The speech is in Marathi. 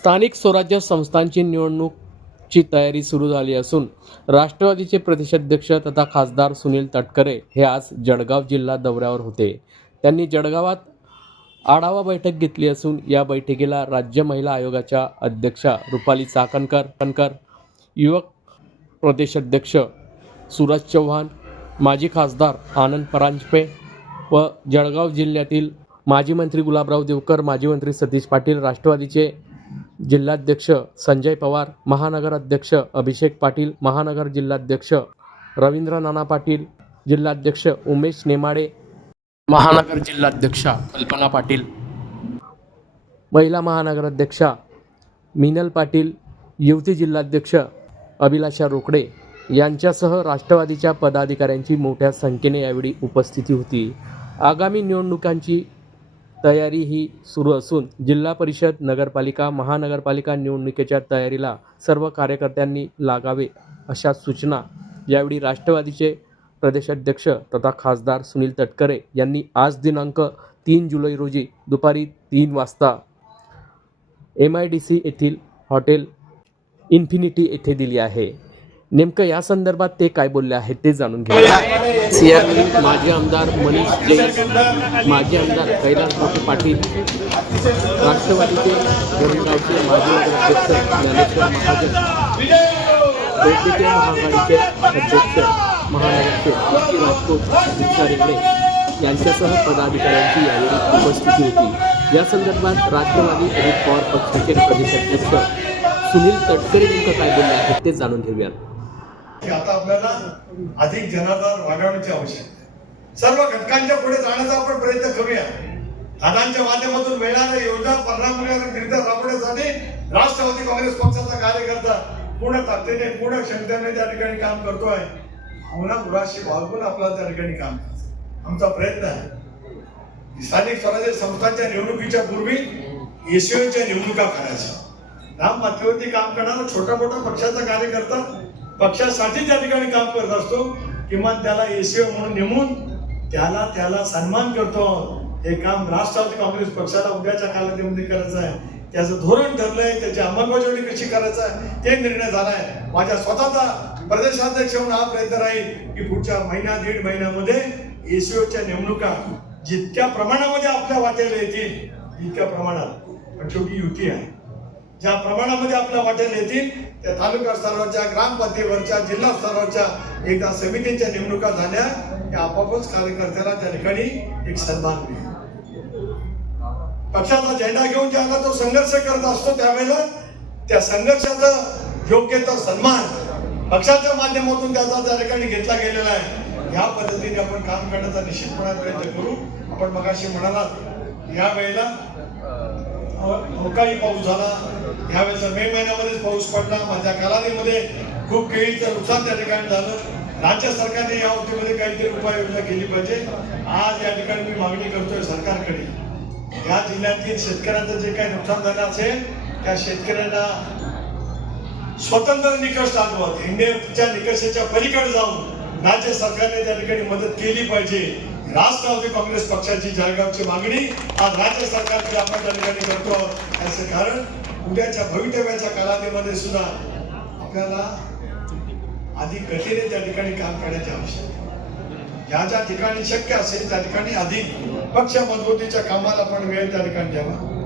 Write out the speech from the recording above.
स्थानिक स्वराज्य संस्थांची निवडणूकची तयारी सुरू झाली असून राष्ट्रवादीचे प्रदेशाध्यक्ष तथा खासदार सुनील तटकरे हे आज जळगाव जिल्हा दौऱ्यावर होते. त्यांनी जळगावात आढावा बैठक घेतली असून या बैठकीला राज्य महिला आयोगाच्या अध्यक्षा रुपाली चाकणकर कणकर युवक प्रदेशाध्यक्ष सूरज चव्हाण माजी खासदार आनंद परांजपे व जळगाव जिल्ह्यातील माजी मंत्री गुलाबराव देवकर माजी मंत्री सतीश पाटील राष्ट्रवादीचे जिल्हाध्यक्ष संजय पवार महानगर अध्यक्ष अभिषेक पाटील महानगर जिल्हाध्यक्ष रवींद्र नाना पाटील जिल्हाध्यक्ष उमेश नेमाडे महानगर जिल्हाध्यक्षा कल्पना पाटील महिला महानगराध्यक्षा मिनल पाटील युवती जिल्हाध्यक्ष अभिलाषा रोकडे यांच्यासह राष्ट्रवादीच्या पदाधिकाऱ्यांची मोठ्या संख्येने यावेळी उपस्थिती होती. आगामी निवडणुकांची तयारी ही सुरू असून जिल्हा परिषद नगरपालिका महानगरपालिका निवडणुकीच्या तयारीला सर्व कार्यकर्त्यांनी लागावे अशा सूचना यावेळी राष्ट्रवादीचे प्रदेशाध्यक्ष तथा खासदार सुनील तटकरे यांनी आज दिनांक तीन जुलै रोजी दुपारी तीन वाजता एम आय डी सी येथील हॉटेल इन्फिनिटी येथे दिली आहे. नेमकं या संदर्भात ते काय बोलले आहेत ते जाणून घ्या माजी आमदार मनीष जैन माजी आमदार कैलास मोठे पाटील राष्ट्रवादीचे धरणगावचे माजी नगराध्यक्ष ज्ञानेश्वर महाजन वैद्यकीय महाआघाडीचे अध्यक्ष महानगरचे राजकोट दीक्षा यांच्यासह पदाधिकाऱ्यांची यावेळी उपस्थिती होती. या संदर्भात राष्ट्रवादी अजित पवार पक्षाचे प्रदेशाध्यक्ष सुनील तटकरे नेमकं काय बोलले आहेत ते जाणून घेऊयात. की आता आपल्याला अधिक जनाधार वाढवण्याची आवश्यकता आहे. सर्व घटकांच्या पुढे जाण्याचा आपण प्रयत्न करूया. दादांच्या माध्यमातून मिळणाऱ्या योजना परिणामकारकरित्या राबवण्यासाठी राष्ट्रवादी काँग्रेस पक्षाचा कार्यकर्ता पूर्ण ताकदीने पूर्ण क्षमतेने त्या ठिकाणी काम करतोय. भावना गुराशी बाळगून आपल्याला त्या ठिकाणी काम करायचं आमचा प्रयत्न आहे. स्थानिक स्वराज्य संस्थांच्या निवडणुकीच्या पूर्वी एसीओच्या निवडणुका करायच्या. राम मातीवरती काम करणारा छोटा मोठा पक्षाचा कार्यकर्ता पक्षासाठी त्या ठिकाणी काम करत असतो किंवा त्याला एसीओ म्हणून नेमून त्याला त्याला सन्मान करतो. हे काम राष्ट्रवादी काँग्रेस पक्षाला उद्याच्या कालावधीमध्ये करायचं आहे. त्याचं धोरण ठरलंय त्याची अंमलबजावणी कशी करायचं आहे ते निर्णय झालाय. माझ्या स्वतःचा प्रदेशाध्यक्ष म्हणून हा प्रयत्न राहील की पुढच्या महिना दीड महिन्यामध्ये एसीओच्या नेमणुका जितक्या प्रमाणामध्ये आपल्या वाट्याला येतील तितक्या प्रमाणात. पण शेवटी युती आहे. ज्या प्रमाणामध्ये आपल्या वाटेल येतील त्या तालुका स्तरावरच्या ग्रामपंचायतीवरच्या जिल्हा स्तरावरच्या एकदा समितीच्या नेमणुका झाल्या. त्या आपापच कार्यकर्त्याला त्या ठिकाणी एक सन्मान मिळेल. पक्षाचा झेंडा घेऊन ज्याला तो संघर्ष करत असतो त्यावेळेला त्या संघर्षाचा योग्य तो सन्मान पक्षाच्या माध्यमातून त्याचा त्या ठिकाणी घेतला गेलेला आहे. या पद्धतीने आपण काम करण्याचा निश्चितपणा प्रयत्न करू. आपण मगाशी म्हणालात या वेळेला अवकाळी पाऊस झाला यावेळेस मे महिन्यामध्येच पाऊस पडला माझ्या कालावधीमध्ये खूप केळीचं नुकसान त्या ठिकाणी झालं. राज्य सरकारने या बाबतीमध्ये काहीतरी उपाययोजना केली पाहिजे. आज या ठिकाणी मी मागणी करतोय सरकारकडे. या जिल्ह्यातील शेतकऱ्यांचं जे काही नुकसान झालं असेल त्या शेतकऱ्यांना स्वतंत्र निकष लागवत इंडियाच्या निकषाच्या पलीकडे जाऊन राज्य सरकारने त्या ठिकाणी मदत केली पाहिजे. राष्ट्रवादी काँग्रेस पक्षाची जळगावची मागणी आज राज्य सरकारकडे आपण त्या ठिकाणी करतो असं कारण उद्याच्या भवितव्याच्या कालावधीमध्ये सुद्धा आपल्याला अधिक गतीने त्या ठिकाणी काम करण्याची आवश्यकता ज्या ज्या ठिकाणी शक्य असेल त्या ठिकाणी अधिक पक्ष मजबूतीच्या कामाला आपण वेळ त्या ठिकाणी द्यावा.